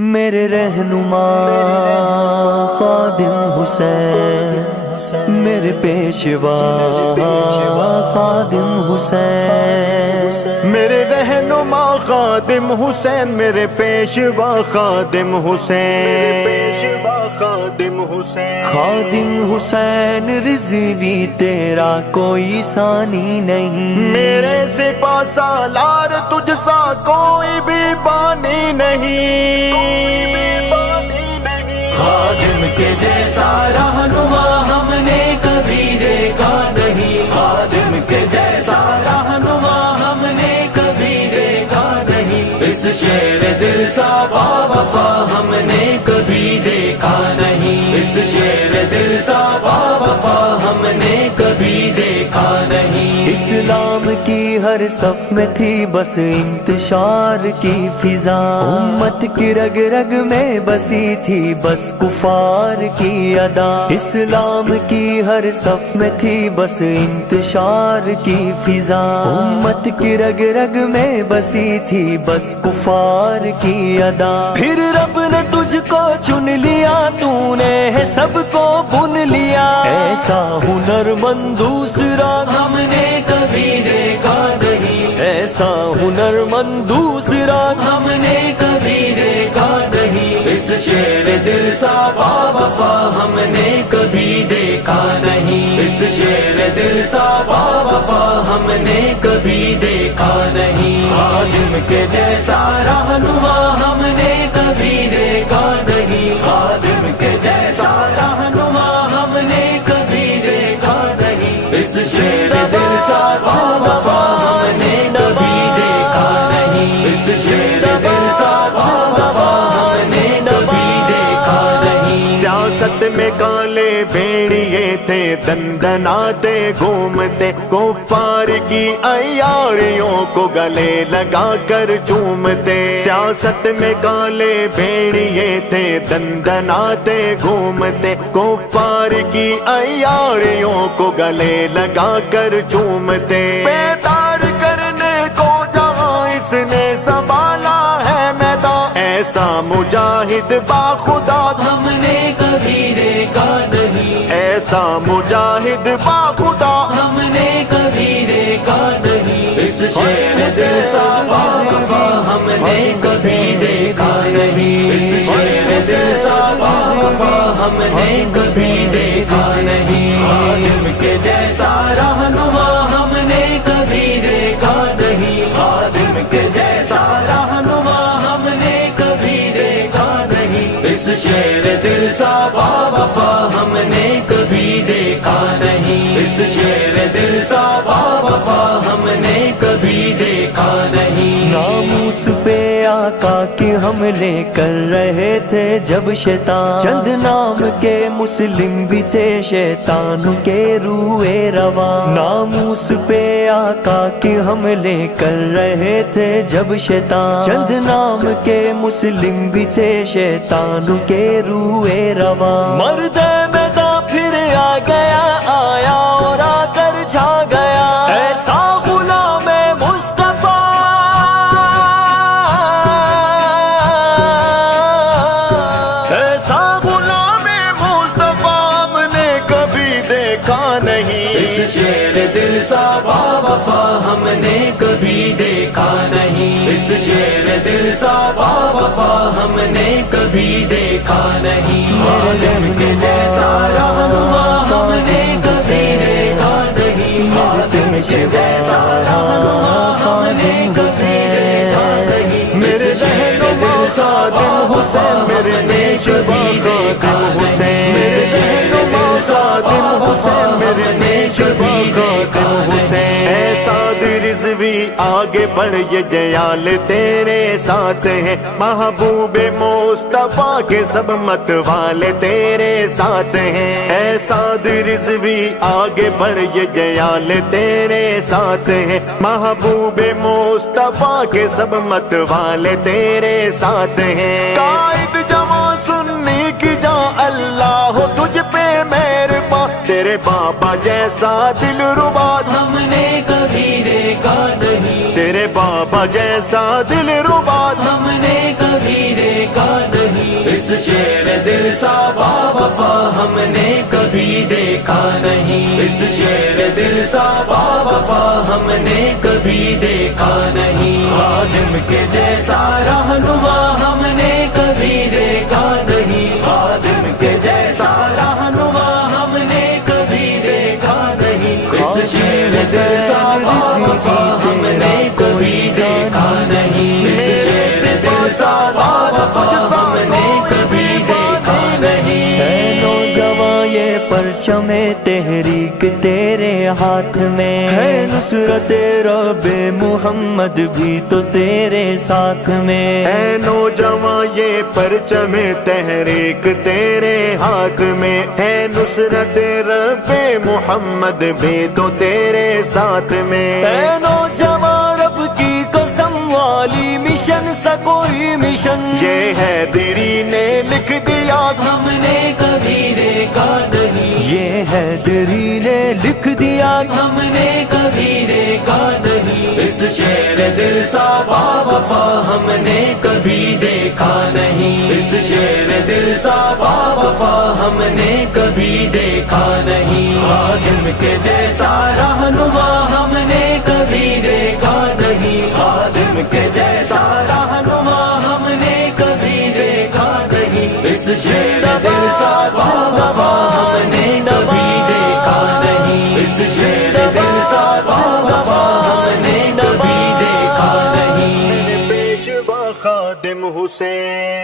میرے رہنما خادم حسین، میرے پیشوا خادم حسین، میرے رہنما خادم حسین، میرے پیشوا خادم حسین، پیشوا خادم حسین، خادم حسین رضوی تیرا کوئی ثانی نہیں، میرے سپاہ سالار تجھ سا کوئی بھی بانی نہیں، خادم کے جیسا رہنما ہم نے کبھی دیکھا نہیں، خادم کے جیسا رہنما ہم نے کبھی دیکھا نہیں، اس شیر دل سا باوفا ہم نے کبھی دیکھا نہیں، اس شیر دل سا باوفا ہم نے کبھی دیکھا نہیں۔ اسلام کی ہر صف میں تھی بس انتشار کی فضا، امت کی رگ رگ میں بسی تھی بس کفار کی ادا، اسلام کی ہر صف میں تھی بس انتشار کی فضا، امت کی رگ رگ میں بسی تھی بس کفار کی ادا، پھر رب نے تجھ کو چن لیا، تو نے ہے سب کو بن لیا، ایسا ہنر مند دوسرا ہم نے کبھی دیکھا نہیں، ایسا ہنر مند دوسرا ہم نے کبھی دیکھا نہیں، اس شیر دل سا باوفا ہم نے کبھی دیکھا نہیں، اس شیر دل سا باوفا ہم نے کبھی دیکھا نہیں، خادم کے جیسا رہنما ہم نے کبھی دیکھا نہیں، خادم کے جیسا رہنما ہم نے کبھی دیکھا نہیں، اس شیر دل سا باوفا ہم نے کبھی دیکھا نہیں، اس شیر دل سا باوفا ہم نے کبھی دیکھا نہیں۔ سیاست میں کالے بھیڑیے تھے دندناتے گھومتے، کفار کی عیاریوں کو گلے لگا کر چومتے، سیاست میں کالے بھیڑیے تھے دندناتے گھومتے، کفار کی عیاریوں کو گلے لگا کر چومتے، بیدار کرنے کو جہاں اس نے سنبھالا ہے میدان، ایسا مجاہد باخدا ہم نے کبھی دیکھا نہیں، ایسا مجاہد باخدا ہم نے کبھی دیکھا نہیں، اس شیر دل سا باوفا ہم نے کبھی دیکھا نہیں، اس شیر دل سا باوفا ہم نے کبھی دیکھا نہیں، خادم کے جیسا رہنما ہم نے کبھی دیکھا نہیں، خادم کے جیسا رہنما ہم نے کبھی دیکھا نہیں، اس شیر دل سا باوفا ہم نے کبھی دیکھا نہیں، اس شیر دل سا باوفا ہم نے کبھی دیکھا نہیں۔ ناموس پہ آقا کے حملے کر رہے تھے جب شیطان، چند نام کے مسلم بھی تھے شیطان کے روئے رواں، ناموس پہ آقا کے حملے کر رہے تھے جب شیطان، چند نام کے مسلم بھی تھے شیطان کے روئے رواں، مرد میدان پھر آ گیا، آیا اور آ کر چھا گیا، ایسا غلام مصطفیٰ، ایسا غلام مصطفیٰ ہم نے کبھی دیکھا نہیں، اس شیر دل سا باوفا ہم نے کبھی دیکھا نہیں، اس شیر دل سا باوفا ہم نے کبھی دیکھا نہیں، خادم کے جیسا رہنما ہم نے کبھی دیکھا نہیں، خادم کے جیسا رہنما ہم نے کبھی دیکھا نہیں، میرے رہنما خادم حسین، میرے پیشوا خادم حسین، میرے رہنما خادم حسین، میرے پیشوا خادم حسین، اے سعد رضوی آگے بڑھ یہ جیال تیرے ساتھ ہیں، محبوب مصطفیٰ کے سب مت والے تیرے ساتھ ہیں، اے سعد رضوی آگے بڑھ یہ جیال تیرے ساتھ ہیں، محبوب مصطفیٰ کے سب مت والے تیرے ساتھ ہیں، قائد جوان سنی کی جان اللہ ہو تجھ پہ مہربان، تیرے بابا جیسا دل ربا ہم نے کبھی دیکھا نہیں، تیرے بابا جیسا دل ربا ہم نے کبھی دیکھا نہیں۔ شیر دل سا وفا ہم نے کبھی دیکھا نہیں، اس شیر دل سا وفا ہم نے کبھی دیکھا نہیں، خادم کے جیسا رہنما ہم نے کبھی دیکھا نہیں، خادم کے جیسا رہنما ہم نے کبھی دیکھا نہیں، اس شیر دل سا وفا ہم نے کبھی دیکھا نہیں، اس شیر دل سا وفا ہم نے کبھی دیکھا نہیں۔ اے نوجواں یہ پرچم تحریک تیرے ہاتھ میں ہے، نصرت رب محمد بھی تو تیرے ساتھ میں، اے نوجواں یہ پرچم تحریک تیرے ہاتھ میں ہے، نصرت رب محمد بھی تو تیرے ساتھ میں، اے نوجواں رب کی قسم والی مشن سا کوئی مشن یہ ہے دری نے لکھ دیا ہم نے کبھی دیکھا نہیں، یہ ہے دری نے لکھ دیا ہم نے کبھی دیکھا نہیں، اس شیر دل سا وفا ہم نے کبھی دیکھا نہیں، اس شیر دل سا وفا ہم نے کبھی دیکھا نہیں، خادم کے جیسا رہنما ہم نے کبھی دیکھا نہیں، خادم کے جیسا رہنما ہم نے کبھی دیکھا نہیں، اس شیر دل سا وفا ہم نے کبھی دیکھا نہیں، اس شیر دل سا وفا ہم نے کبھی دیکھا نہیں۔ پیشوا خادم حسین